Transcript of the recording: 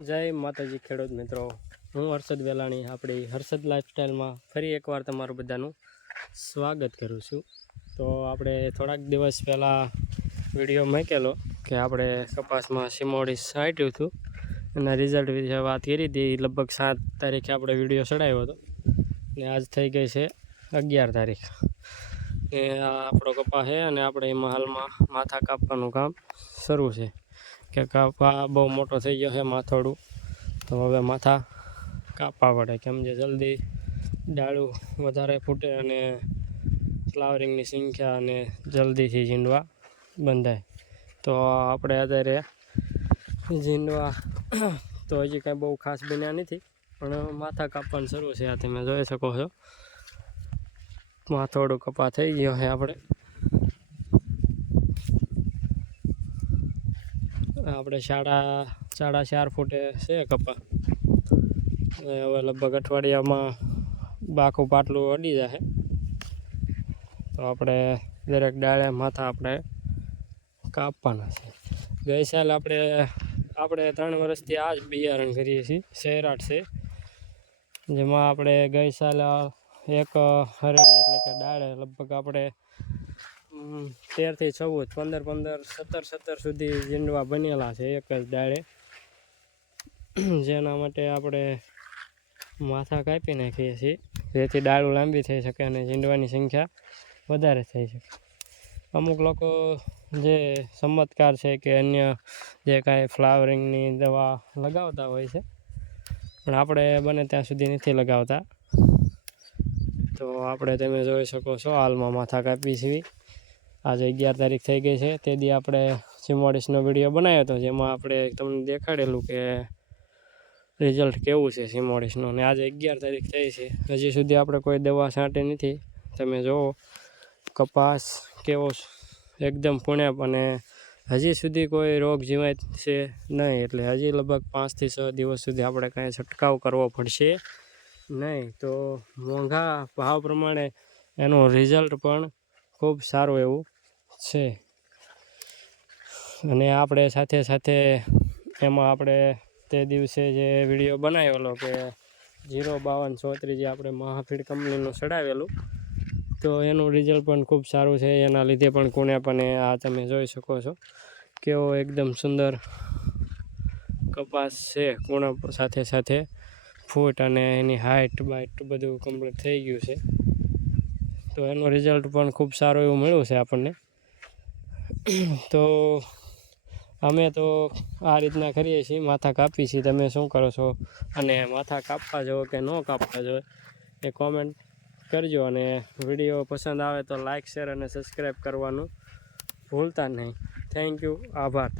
જય માતાજી ખેડૂત મિત્રો. હું હર્ષદ વેલાણી, આપણી હર્ષદ લાઈફસ્ટાઈલમાં ફરી એકવાર તમારું બધાનું સ્વાગત કરું છું. તો આપણે થોડાક દિવસ પહેલાં વીડિયો મૂકેલો કે આપણે કપાસમાં સિમોડી સાંટ્યું હતું. એના રિઝલ્ટ વિશે વાત કરી હતી. લગભગ સાત તારીખે આપણે વીડિયો ચડાવ્યો હતો. ને આજ થઈ ગઈ છે અગિયાર તારીખ. આ આપણો કપા છે અને આપણે એમાં હાલમાં માથા કાપવાનું કામ શરૂ છે. કે કાપા બહુ મોટો થઈ ગયો છે માથોડું. તો હવે માથા કાપવા પડે કેમ જે જલ્દી ડાળું વધારે ફૂટે અને ફ્લાવરિંગની સંખ્યા અને જલ્દીથી ઝીંડવા બંધાય. તો આપણે અત્યારે ઝીંડવા તો હજી કાંઈ બહુ ખાસ બન્યા નથી, પણ માથા કાપવાનું શરૂ છે આ તમે જોઈ શકો છો. માથોડું કપા થઈ ગયો છે આપણે. આપણે સાડા સાડા ચાર ફૂટે છે કપા. અને હવે લગભગ અઠવાડિયામાં બાખું પાટલું અડી જશે તો આપણે દરેક ડાળે માથા આપણે કાપવાના છે. ગઈ સાલ આપણે આપણે ત્રણ વર્ષથી આ જ બિયારણ કરીએ છીએ શેરાટ છે. જેમાં આપણે ગઈ સાલ એક હરડી એટલે કે ડાળે લગભગ આપણે તેરથી ચૌદ, પંદર પંદર, સત્તર સત્તર સુધી ઝીંડવા બનેલા છે એક જ ડાળે જેના માટે આપણે માથા કાપી નાખીએ છીએ. જેથી ડાળું લાંબી થઈ શકે અને ઝીંડવાની સંખ્યા વધારે થઈ શકે. અમુક લોકો જે ચમત્કાર છે કે અન્ય જે કાંઈ ફ્લાવરિંગની દવા લગાવતા હોય છે, પણ આપણે બને ત્યાં સુધી નથી લગાવતા. તો આપણે તમે જોઈ શકો છો, હાલમાં માથા કાપી છીએ. આજે અગિયાર તારીખ થઈ ગઈ છે. તે દી આપણે સિમોડિસનો વીડિયો બનાવ્યો હતો જેમાં આપણે તમને દેખાડેલું કે રિઝલ્ટ કેવું છે સિમોડિસનું અને આજે અગિયાર તારીખ થઈ છે. હજી સુધી આપણે કોઈ દવા છાંટી નથી. તમે જુઓ કપાસ કેવો એકદમ પૂણ્યા અને હજી સુધી કોઈ રોગ જીવાય છે નહીં. એટલે હજી લગભગ પાંચથી છ દિવસ સુધી આપણે કાંઈ છંટકાવ કરવો પડશે નહીં. તો મોંઘા ભાવ પ્રમાણે એનું રિઝલ્ટ પણ ખૂબ સારું એવું છે. અને આપણે સાથે સાથે એમાં આપણે તે દિવસે જે વીડિયો બનાવેલો કે જીરો બાવન ચોત્રીસ જે આપણે મહાફીડ કંપનીનું ચડાવેલું, તો એનું રિઝલ્ટ પણ ખૂબ સારું છે. એના લીધે પણ કુણ્યાપણે આ તમે જોઈ શકો છો કેવો એકદમ સુંદર કપાસ છે. કુણા સાથે સાથે ફૂટ અને એની હાઇટ બાઇટ બધું કમ્પ્લીટ થઈ ગયું છે. તો એનું રિઝલ્ટ પણ ખૂબ સારું એવું મળ્યું છે આપણને. તો અમે તો આ રીતના કરીએ છીએ, માથા કાપીએ છીએ. તમે શું કરો છો? અને માથા કાપવા જવો કે ન કાપવા જવો એ કોમેન્ટ કરજો. અને વીડિયો પસંદ આવે તો લાઇક શેર અને સબસ્ક્રાઈબ કરવાનું ભૂલતા નહીં. થેન્ક યુ આભાર